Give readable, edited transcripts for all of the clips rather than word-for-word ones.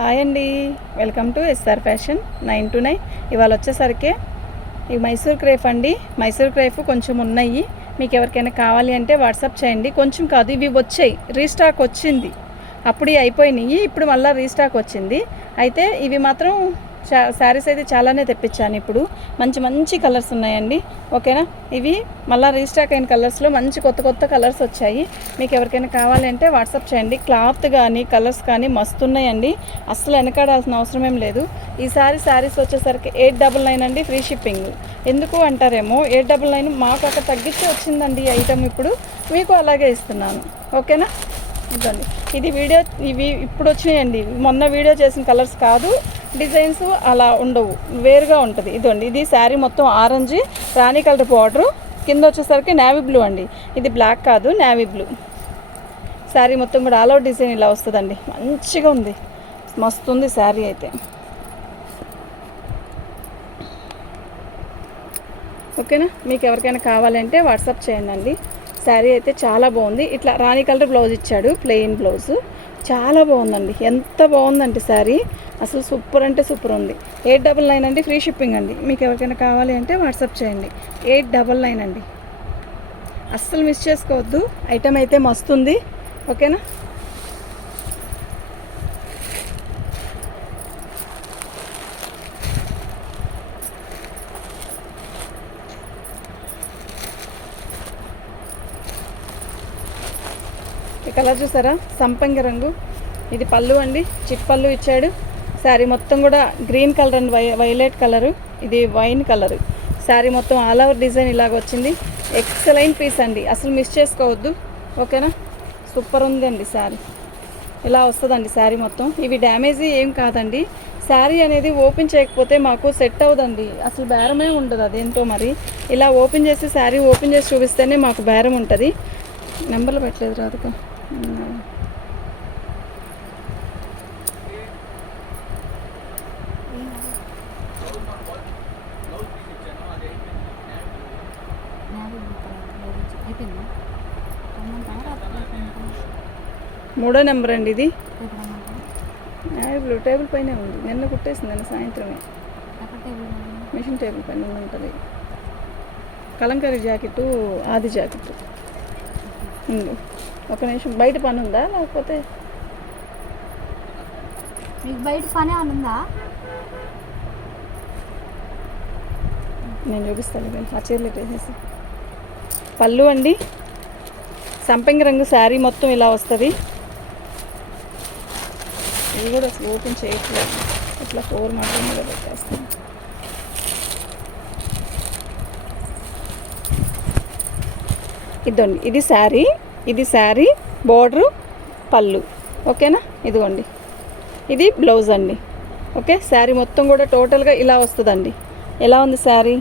Hi అండి, welcome to SR Fashion 9 to 9. ఇవాళ వచ్చేసరికి ఈ మైసూర్ క్రేఫ్ అండి. మైసూర్ క్రేఫ్ కొంచెం ఉన్నాయి, మీకు ఎవరికైనా కావాలి అంటే వాట్సాప్ చేయండి. కొంచెం కాదు, ఇవి వచ్చాయి, రీస్టాక్ వచ్చింది. అప్పుడు అయిపోయినాయి, ఇప్పుడు మళ్ళీ రీస్టాక్ వచ్చింది. అయితే ఇవి మాత్రం శారీస్ అయితే చాలానే తెప్పించాను. ఇప్పుడు మంచి మంచి కలర్స్ ఉన్నాయండి. ఓకేనా, ఇవి మళ్ళీ రీస్టాక్ అయిన కలర్స్లో మంచి కొత్త కొత్త కలర్స్ వచ్చాయి. మీకు ఎవరికైనా కావాలి అంటే వాట్సాప్ చేయండి. క్లాత్ కానీ కలర్స్ కానీ మస్తు ఉన్నాయండి, అస్సలు వెనకాడాల్సిన అవసరం ఏం లేదు. ఈసారి శారీస్ వచ్చేసరికి 899 అండి, ఫ్రీ షిప్పింగ్. ఎందుకు అంటారేమో, 899 మాకు అక్కడ తగ్గించి వచ్చిందండి ఈ ఐటమ్. ఇప్పుడు మీకు అలాగే ఇస్తున్నాను. ఓకేనా, ఇదండి ఇవి ఇప్పుడు వచ్చినాయండి. మొన్న వీడియో చేసిన కలర్స్ కాదు, డిజైన్స్ అలా ఉండవు, వేరుగా ఉంటుంది. ఇదండి, ఇది శారీ మొత్తం ఆరెంజ్ రాణి కలర్ బార్డరు, కింద వచ్చేసరికి నేవీ బ్లూ అండి. ఇది బ్లాక్ కాదు, నేవీ బ్లూ. శారీ మొత్తం కూడా ఆల్ అవుట్ డిజైన్ ఇలా వస్తుందండి. మంచిగా ఉంది, మస్తు ఉంది శారీ అయితే. ఓకేనా, మీకు ఎవరికైనా కావాలంటే వాట్సాప్ చేయండి అండి. శారీ అయితే చాలా బాగుంది. ఇట్లా రాణి కలర్ బ్లౌజ్ ఇచ్చాడు, ప్లెయిన్ బ్లౌజు, చాలా బాగుందండి. ఎంత బాగుందంటే శారీ, అసలు సూపర్ అంటే సూపర్ ఉంది. 899 అండి, ఫ్రీ షిప్పింగ్ అండి. మీకు ఎవరికైనా కావాలి అంటే వాట్సాప్ చేయండి. 899 అండి, అస్సలు మిస్ చేసుకోవద్దు. ఐటమ్ అయితే మస్తు ఉంది. ఓకేనా, ఈ కలర్ చూసారా, సంపంగి రంగు. ఇది పళ్ళు అండి, చిట్ పళ్ళు ఇచ్చాడు. శారీ మొత్తం కూడా green colour and violet colour, ఇది వైన్ కలరు. శారీ మొత్తం ఆల్ ఓవర్ డిజైన్ ఇలాగ వచ్చింది. ఎక్సలెంట్ పీస్ అండి, అసలు మిస్ చేసుకోవద్దు. ఓకేనా, సూపర్ ఉందండి శారీ. ఇలా వస్తుందండి శారీ మొత్తం. ఇవి డ్యామేజీ ఏం కాదండి. శారీ అనేది ఓపెన్ చేయకపోతే మాకు సెట్ అవ్వదండి, అసలు బేరమే ఉండదు. అదేంటో మరి, ఇలా ఓపెన్ చేసి శారీ ఓపెన్ చేసి చూపిస్తేనే మాకు బేరం ఉంటుంది. నెంబర్లు పెట్టలేదు రాదుకో. మూడో నెంబర్ అండి ఇది. టేబుల్ పైనే ఉంది, నిన్న కుట్టేసింది, నిన్న సాయంత్రమే. మిషన్ టేబుల్ పైన ఉంటుంది. కలంకారీ జాకెట్టు, ఆది జాకెట్టు. ఒక నిమిషం, బయట పని ఉందా లేకపోతే మీకు బయట పని ఉందా? నేను చూపిస్తాను. ఆ చీరలు వేసేసి పళ్ళు అండి, సంపంగి రంగు శారీ మొత్తం ఇలా వస్తుంది. ఇది కూడా అసలు ఓపెన్ చేయట్లేదు, ఇట్లా 4 మాత్రం మీద పెట్టేస్తాను. ఇదండి, ఇది శారీ బోర్డరు, పళ్ళు. ఓకేనా, ఇదిగోండి, ఇది బ్లౌజ్ అండి. ఓకే, శారీ మొత్తం కూడా టోటల్గా ఇలా వస్తుందండి. ఎలా ఉంది శారీ?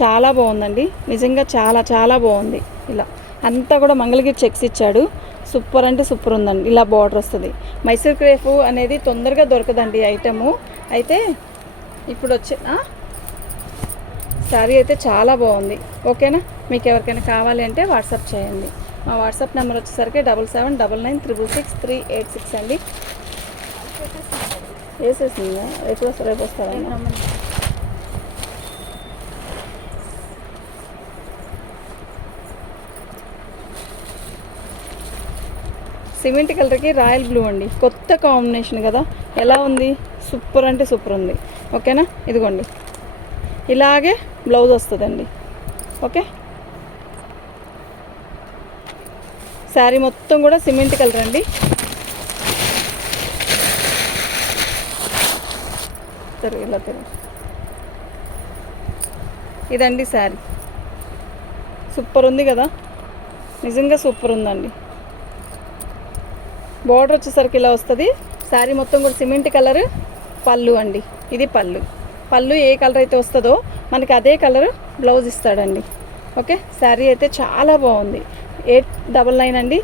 చాలా బాగుందండి, నిజంగా చాలా చాలా బాగుంది. ఇలా అంతా కూడా మంగళగిరి చెక్స్ ఇచ్చాడు. సూపర్ అంటే సూపర్ ఉందండి. ఇలా బార్డర్ వస్తుంది. మైసూర్ క్రేఫ్ అనేది తొందరగా దొరకదండి ఐటము. అయితే ఇప్పుడు శారీ అయితే చాలా బాగుంది. ఓకేనా, మీకు ఎవరికైనా కావాలి అంటే వాట్సాప్ చేయండి. మా వాట్సాప్ నెంబర్ వచ్చేసరికి 7799666386 అండి. వేసేసిందా? రేపు వస్తారా? సిమెంట్ కలర్కి రాయల్ బ్లూ అండి, కొత్త కాంబినేషన్ కదా. ఎలా ఉంది? సూపర్ అంటే సూపర్ ఉంది. ఓకేనా, ఇదిగోండి, ఇలాగే బ్లౌజ్ వస్తుందండి. ఓకే, శారీ మొత్తం కూడా సిమెంట్ కలర్ అండి. ఇలా ఇదండి శారీ. సూపర్ ఉంది కదా, నిజంగా సూపర్ ఉందండి. బార్డర్ వచ్చేసరికి ఇలా వస్తుంది. శారీ మొత్తం కూడా సిమెంట్ కలర్. పళ్ళు అండి, ఇది పళ్ళు ఏ కలర్ అయితే వస్తుందో మనకి అదే కలర్ బ్లౌజ్ ఇస్తాడండి. ఓకే, శారీ అయితే చాలా బాగుంది. 899 అండి,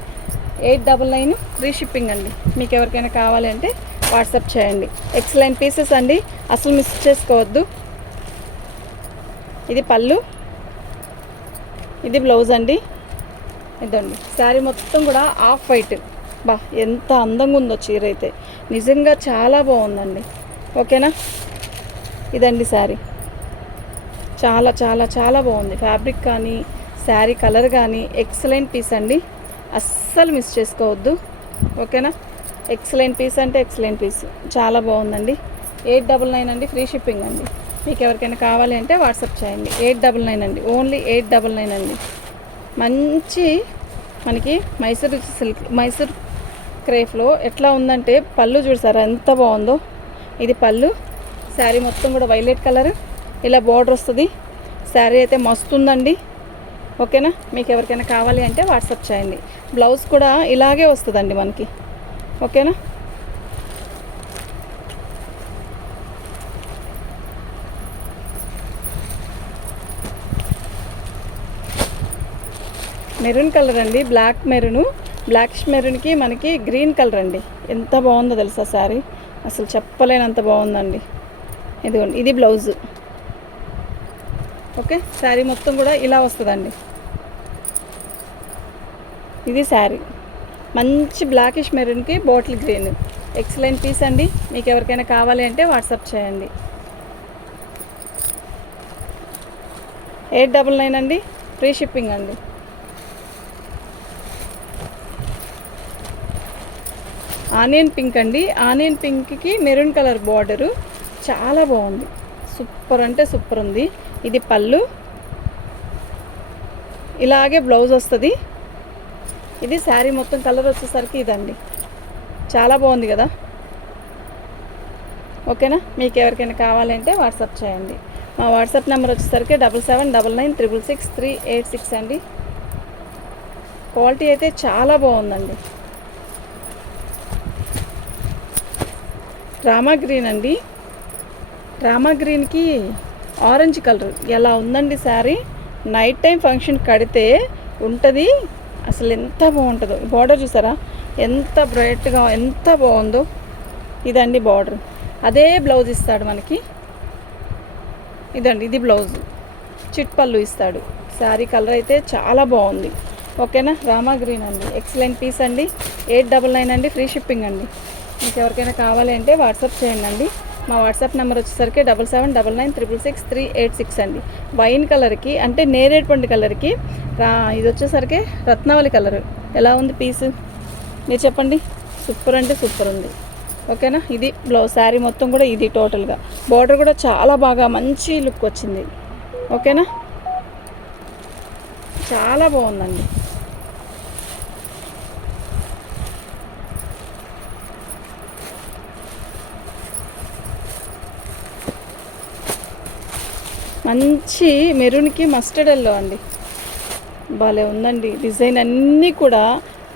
899 ఫ్రీ షిప్పింగ్ అండి. మీకు ఎవరికైనా కావాలి అంటే వాట్సాప్ చేయండి. ఎక్సలెంట్ పీసెస్ అండి, అసలు మిస్ చేసుకోవద్దు. ఇది పళ్ళు, ఇది బ్లౌజ్ అండి. ఇదండి శారీ మొత్తం కూడా ఆఫ్ వైట్. బా ఎంత అందంగా ఉందో చీర అయితే. నిజంగా చాలా బాగుందండి. ఓకేనా, ఇదండి శారీ. చాలా చాలా చాలా బాగుంది. ఫ్యాబ్రిక్ కానీ శారీ కలర్ కానీ ఎక్సలెంట్ పీస్ అండి. అస్సలు మిస్ చేసుకోవద్దు. ఓకేనా, ఎక్సలెంట్ పీస్ అంటే ఎక్సలెంట్ పీస్. చాలా బాగుందండి. 899 అండి, ఫ్రీ షిప్పింగ్ అండి. మీకు ఎవరికైనా కావాలి అంటే వాట్సాప్ చేయండి. 899 అండి, ఓన్లీ 899 అండి. మంచి మనకి మైసూర్ క్రేఫ్లో ఎట్లా ఉందంటే పళ్ళు చూసారా ఎంత బాగుందో. ఇది పళ్ళు. శారీ మొత్తం కూడా వైలెట్ కలర్, ఇలా బార్డర్ వస్తుంది. శారీ అయితే మస్తు ఉందండి. ఓకేనా, మీకు ఎవరికైనా కావాలి అంటే వాట్సాప్ చేయండి. బ్లౌజ్ కూడా ఇలాగే వస్తుందండి మనకి. ఓకేనా, మెరూన్ కలర్ అండి, బ్లాకిష్ మెరూన్కి మనకి గ్రీన్ కలర్ అండి. ఎంత బాగుందో తెలుసా శారీ, అసలు చెప్పలేనంత బాగుందండి. ఇదిగోండి, ఇది బ్లౌజు. ఓకే, శారీ మొత్తం కూడా ఇలా వస్తుందండి. ఇది శారీ మంచి బ్లాకిష్ మెరూన్కి బాటిల్ గ్రీన్. ఎక్సలెంట్ పీస్ అండి. మీకు ఎవరికైనా కావాలి అంటే వాట్సాప్ చేయండి. 899 అండి, ఫ్రీ షిప్పింగ్ అండి. ఆనియన్ పింక్ అండి, ఆనియన్ పింక్కి మెరూన్ కలర్ బార్డరు చాలా బాగుంది. సూపర్ అంటే సూపర్ ఉంది. ఇది పళ్ళు, ఇలాగే బ్లౌజ్ వస్తుంది. ఇది శారీ మొత్తం కలర్ వచ్చేసరికి ఇదండి. చాలా బాగుంది కదా. ఓకేనా, మీకు ఎవరికైనా కావాలంటే వాట్సాప్ చేయండి. మా వాట్సాప్ నెంబర్ వచ్చేసరికి 7799666386 అండి. క్వాలిటీ అయితే చాలా బాగుందండి. రామా గ్రీన్ అండి, రామా గ్రీన్కి ఆరెంజ్ కలర్ ఎలా ఉందండి శారీ. నైట్ టైం ఫంక్షన్ కడితే ఉంటుంది అసలు, ఎంత బాగుంటుందో. బార్డర్ చూసారా ఎంత బ్రైట్గా ఎంత బాగుందో. ఇదండి బార్డర్. అదే బ్లౌజ్ ఇస్తాడు మనకి. ఇదండి, ఇది బ్లౌజ్. చిట్ పళ్ళు ఇస్తాడు. శారీ కలర్ అయితే చాలా బాగుంది. ఓకేనా, రామా గ్రీన్ అండి, ఎక్సలెంట్ పీస్ అండి. 899 అండి, ఫ్రీ షిప్పింగ్ అండి. మీకు ఎవరికైనా కావాలి అంటే వాట్సాప్ చేయండి అండి. మా వాట్సాప్ నెంబర్ వచ్చేసరికి 7799666386 అండి. వైన్ కలర్కి అంటే నేరేడు పండు కలర్కి ఇది వచ్చేసరికి రత్నావళి కలర్. ఎలా ఉంది పీస్ మీరు చెప్పండి. సూపర్ అంటే సూపర్ ఉంది. ఓకేనా, ఇది బ్లౌజ్. శారీ మొత్తం కూడా ఇది టోటల్గా. బార్డర్ కూడా చాలా బాగా మంచి లుక్ వచ్చింది. ఓకేనా, చాలా బాగుందండి. మంచి మెరూన్కి మస్టర్డ్ ఎల్లో అండి. భలే ఉందండి. డిజైన్ అన్నీ కూడా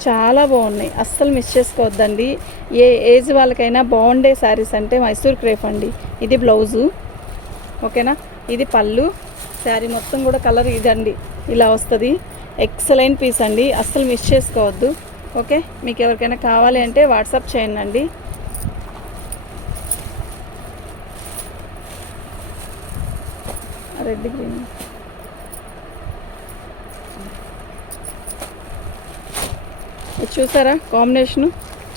చాలా బాగున్నాయి. అస్సలు మిస్ చేసుకోవద్దండి. ఏ ఏజ్ వాళ్ళకైనా బాగుండే శారీస్ అంటే మైసూర్ క్రేఫ్ అండి. ఇది బ్లౌజు. ఓకేనా, ఇది పళ్ళు. శారీ మొత్తం కూడా కలర్ ఇదండి, ఇలా వస్తుంది. ఎక్సలెంట్ పీస్ అండి, అస్సలు మిస్ చేసుకోవద్దు. ఓకే, మీకు ఎవరికైనా కావాలి అంటే వాట్సాప్ చేయండి అండి. రెడ్ గ్రీన్ ఇది చూసారా, కాంబినేషను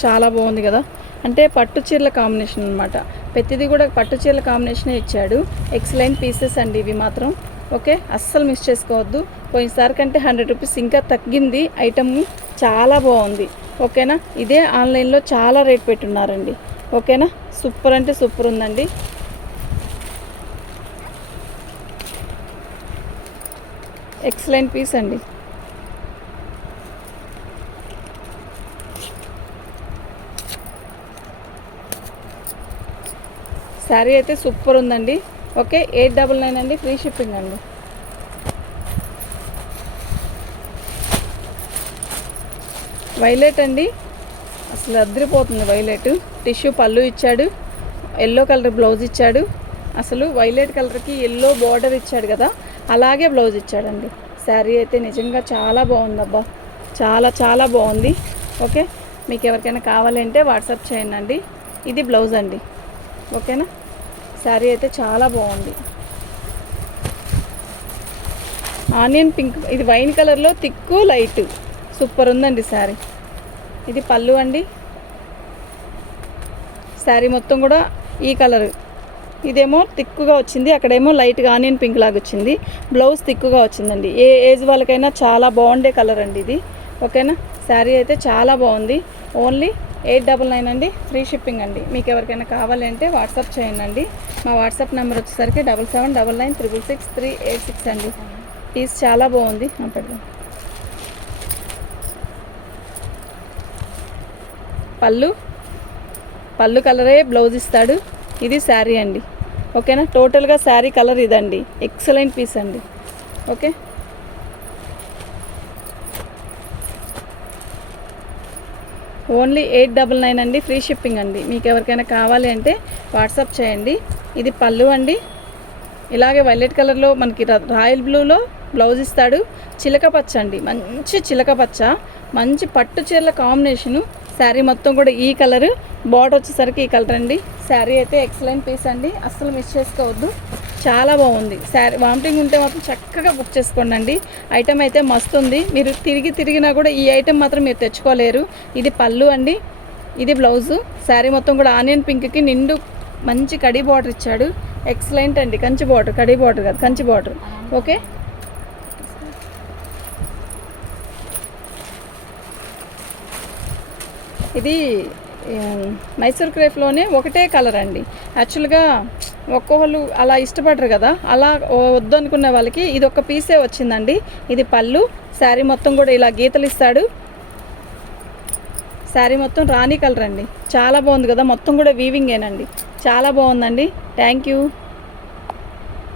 చాలా బాగుంది కదా. అంటే పట్టు చీరల కాంబినేషన్ అనమాట. ప్రతిదీ కూడా పట్టు చీరల కాంబినేషనే ఇచ్చాడు. ఎక్సలెంట్ పీసెస్ అండి ఇవి మాత్రం. ఓకే, అస్సలు మిస్ చేసుకోవద్దు. పోయినసారి కంటే 100 రూపీస్ ఇంకా తగ్గింది. ఐటమ్ చాలా బాగుంది. ఓకేనా, ఇదే ఆన్లైన్లో చాలా రేట్ పెట్టున్నారండి. ఓకేనా, సూపర్ అంటే సూపర్ ఉందండి. ఎక్సలెంట్ పీస్ అండి. శారీ అయితే సూపర్ ఉందండి. ఓకే, 899 అండి, ఫ్రీ షిప్పింగ్ అండి. వైలెట్ అండి, అసలు అదిరిపోతుంది వైలెట్. టిష్యూ పళ్ళు ఇచ్చాడు, ఎల్లో కలర్ బ్లౌజ్ ఇచ్చాడు. అసలు వైలెట్ కలర్కి ఎల్లో బార్డర్ ఇచ్చాడు కదా, అలాగే బ్లౌజ్ ఇచ్చాడండి. శారీ అయితే నిజంగా చాలా బాగుందబ్బా, చాలా చాలా బాగుంది. ఓకే, మీకు ఎవరికైనా కావాలంటే వాట్సాప్ చేయండి అండి. ఇది బ్లౌజ్ అండి. ఓకేనా, శారీ అయితే చాలా బాగుంది. ఆనియన్ పింక్, ఇది వైన్ కలర్లో థిక్కు లైట్, సూపర్ ఉందండి శారీ. ఇది పళ్ళు అండి. శారీ మొత్తం కూడా ఈ కలర్. ఇదేమో థిక్గా వచ్చింది, అక్కడేమో లైట్గా ఆనియన్ పింక్ లాగా వచ్చింది. బ్లౌజ్ థిక్గా వచ్చిందండి. ఏ ఏజ్ వాళ్ళకైనా చాలా బాగుండే కలర్ అండి ఇది. ఓకేనా, శారీ అయితే చాలా బాగుంది. ఓన్లీ 899 అండి, ఫ్రీ షిప్పింగ్ అండి. మీకు ఎవరికైనా కావాలి అంటే వాట్సాప్ చేయండి. మా వాట్సాప్ నెంబర్ వచ్చేసరికి 7799966386 అండి. పీస్ చాలా బాగుంది. పెడదాం. పళ్ళు కలరే బ్లౌజ్ ఇస్తాడు. ఇది శారీ అండి. ఓకేనా, టోటల్గా శారీ కలర్ ఇదండి. ఎక్సలెంట్ పీస్ అండి. ఓకే, ఓన్లీ 899 అండి, ఫ్రీ షిప్పింగ్ అండి. మీకు ఎవరికైనా కావాలి అంటే వాట్సాప్ చేయండి. ఇది పళ్ళు అండి. ఇలాగే వైలెట్ కలర్లో మనకి రాయల్ బ్లూలో బ్లౌజ్ ఇస్తాడు. చిలక పచ్చ అండి, మంచి చిలక పచ్చ, మంచి పట్టు చీరల కాంబినేషను. శారీ మొత్తం కూడా ఈ కలరు, బార్డర్ వచ్చేసరికి ఈ కలర్ అండి. శారీ అయితే ఎక్సలెంట్ పీస్ అండి, అస్సలు మిస్ చేసుకోవద్దు. చాలా బాగుంది శారీ. వామిటింగ్ ఉంటే మాత్రం చక్కగా బుక్ చేసుకోండి. ఐటమ్ అయితే మస్తు ఉంది. మీరు తిరిగినా కూడా ఈ ఐటమ్ మాత్రం మీరు తెచ్చుకోలేరు. ఇది పళ్ళు అండి, ఇది బ్లౌజు. శారీ మొత్తం కూడా ఆనియన్ పింక్కి నిండు మంచి కడీ బార్డర్ ఇచ్చాడు. ఎక్సలెంట్ అండి. కంచి బార్డర్, కడీ బార్డర్ కాదు, కంచి బార్డర్. ఓకే, ఇది మైసూర్ క్రేప్లోనే ఒకటే కలర్ అండి. యాక్చువల్గా ఒక్కొక్కళ్ళు అలా ఇష్టపడరు కదా, అలా వద్దు అనుకునే వాళ్ళకి ఇది ఒక పీసే వచ్చిందండి. ఇది పళ్ళు. శారీ మొత్తం కూడా ఇలా గీతలు ఇస్తాడు. శారీ మొత్తం రాణి కలర్ అండి. చాలా బాగుంది కదా, మొత్తం కూడా వీవింగేనండి. చాలా బాగుందండి. Thank you.